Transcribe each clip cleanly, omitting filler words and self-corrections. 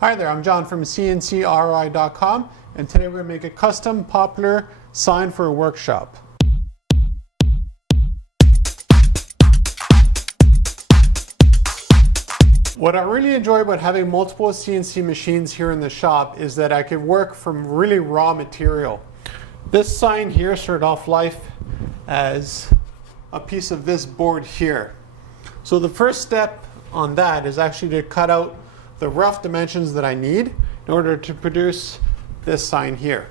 Hi there, I'm John from CNCKing.com, and today we're going to make a custom poplar sign for a workshop. What I really enjoy about having multiple CNC machines here in the shop is that I can work from really raw material. This sign here started off life as a piece of this board here. So the first step on that is actually to cut out the rough dimensions that I need in order to produce this sign here.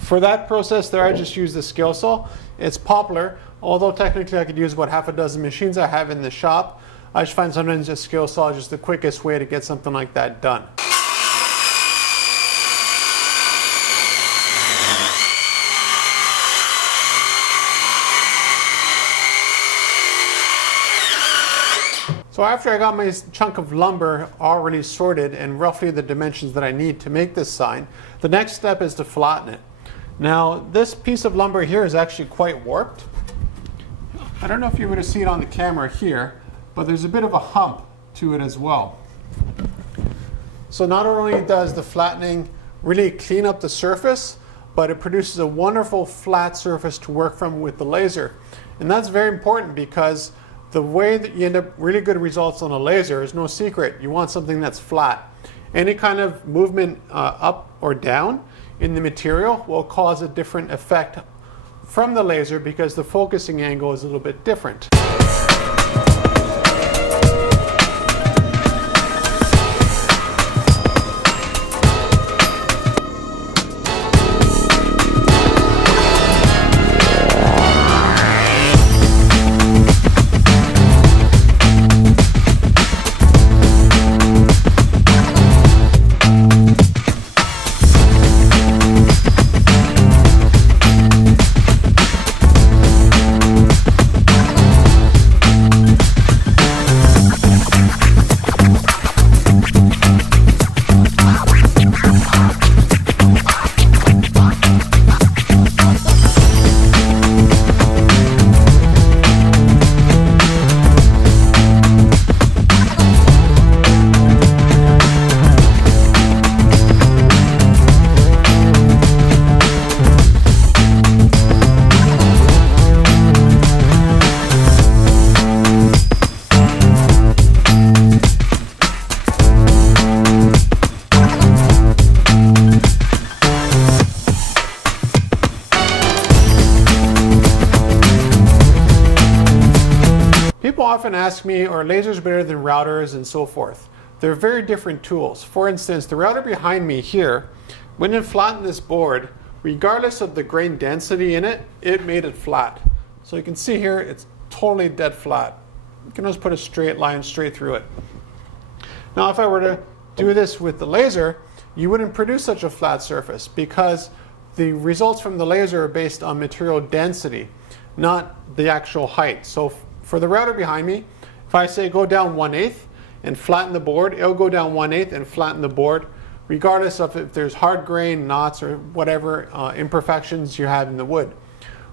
For that process there, I just use the skill saw. It's poplar, although technically I could use about half a dozen machines I have in the shop. I just find sometimes a skill saw is just the quickest way to get something like that done. So after I got my chunk of lumber already sorted and roughly the dimensions that I need to make this sign, the next step is to flatten it. Now this piece of lumber here is actually quite warped. I don't know if you were to see it on the camera here, but there's a bit of a hump to it as well. So not only does the flattening really clean up the surface, but it produces a wonderful flat surface to work from with the laser. And that's very important because the way that you end up really good results on a laser is no secret. You want something that's flat. Any kind of movement up or down in the material will cause a different effect from the laser because the focusing angle is a little bit different. People often ask me, are lasers better than routers and so forth? They're very different tools. For instance, the router behind me here, when it flattened this board, regardless of the grain density in it, it made it flat. So you can see here, it's totally dead flat. You can just put a straight line straight through it. Now, if I were to do this with the laser, you wouldn't produce such a flat surface because the results from the laser are based on material density, not the actual height. So for the router behind me, if I say go down 1/8 and flatten the board, it'll go down 1/8 and flatten the board, regardless of if there's hard grain, knots, or whatever imperfections you have in the wood.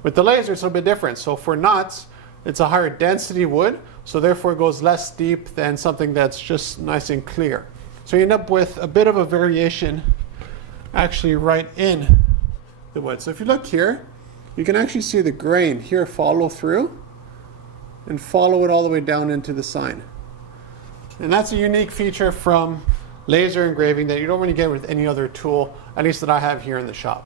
With the laser, it's a little bit different. So for knots, it's a higher density wood, so therefore it goes less deep than something that's just nice and clear. So you end up with a bit of a variation actually right in the wood. So if you look here, you can actually see the grain here follow through and follow it all the way down into the sign. And that's a unique feature from laser engraving that you don't really get with any other tool, at least that I have here in the shop.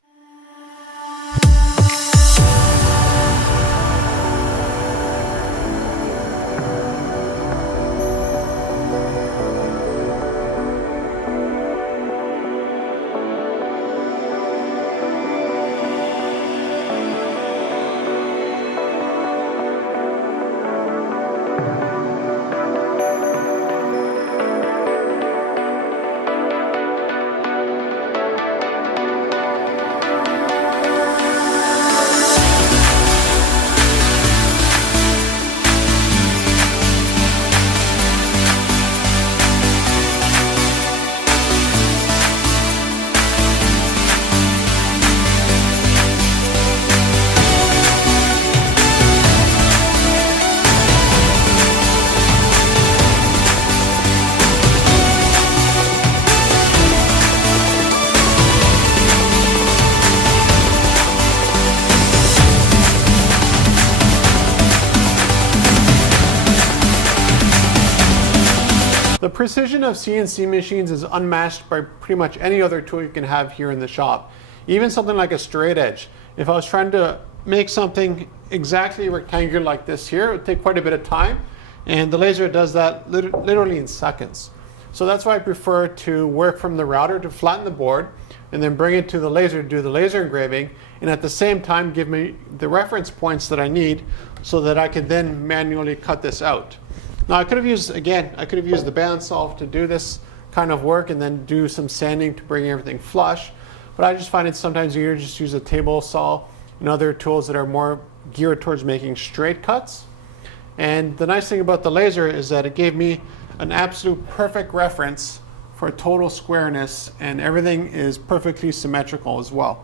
precision of CNC machines is unmatched by pretty much any other tool you can have here in the shop. Even something like a straight edge. If I was trying to make something exactly rectangular like this here, it would take quite a bit of time, and the laser does that literally in seconds. So that's why I prefer to work from the router to flatten the board and then bring it to the laser to do the laser engraving, and at the same time give me the reference points that I need so that I can then manually cut this out. Now I could have used, again, I could have used the bandsaw to do this kind of work and then do some sanding to bring everything flush, but I just find it sometimes easier to just use a table saw and other tools that are more geared towards making straight cuts. And the nice thing about the laser is that it gave me an absolute perfect reference for total squareness, and everything is perfectly symmetrical as well.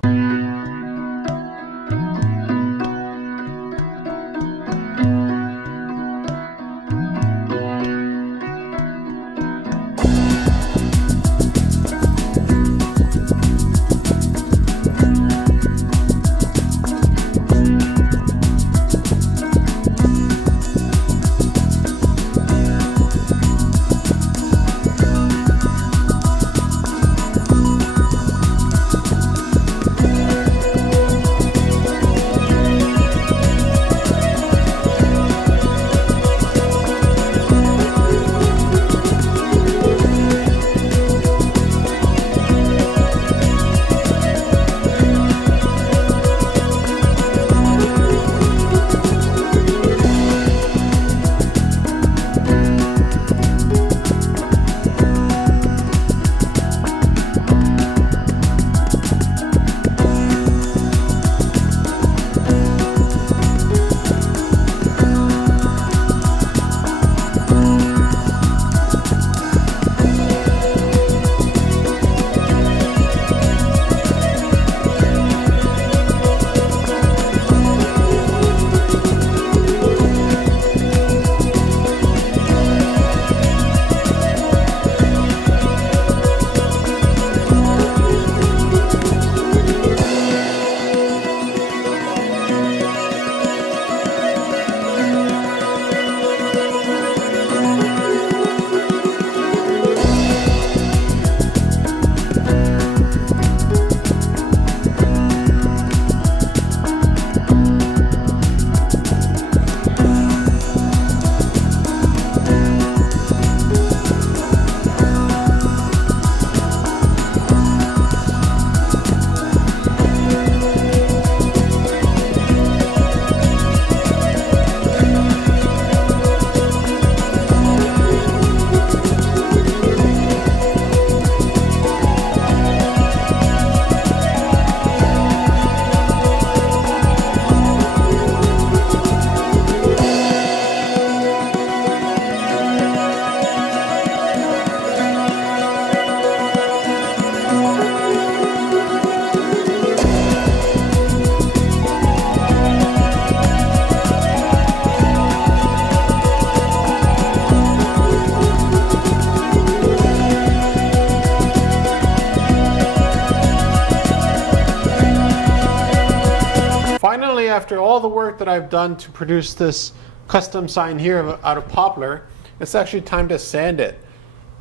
Finally, after all the work that I've done to produce this custom sign here out of poplar, it's actually time to sand it.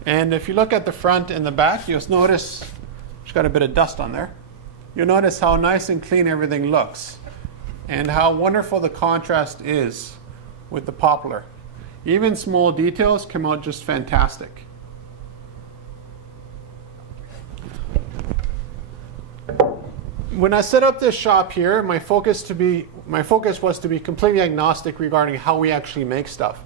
And if you look at the front and the back, you'll notice it's got a bit of dust on there. You'll notice how nice and clean everything looks and how wonderful the contrast is with the poplar. Even small details come out just fantastic. When I set up this shop here, my focus was to be completely agnostic regarding how we actually make stuff.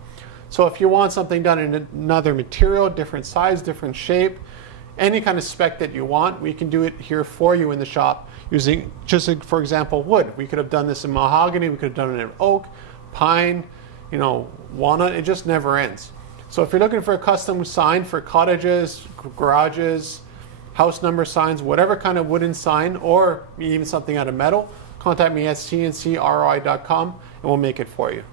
So if you want something done in another material, different size, different shape, any kind of spec that you want, we can do it here for you in the shop using, just for example, wood. We could have done this in mahogany, we could have done it in oak, pine, you know, walnut. It just never ends. So if you're looking for a custom sign for cottages, garages, house number signs, whatever kind of wooden sign, or even something out of metal, contact me at CNCROI.com and we'll make it for you.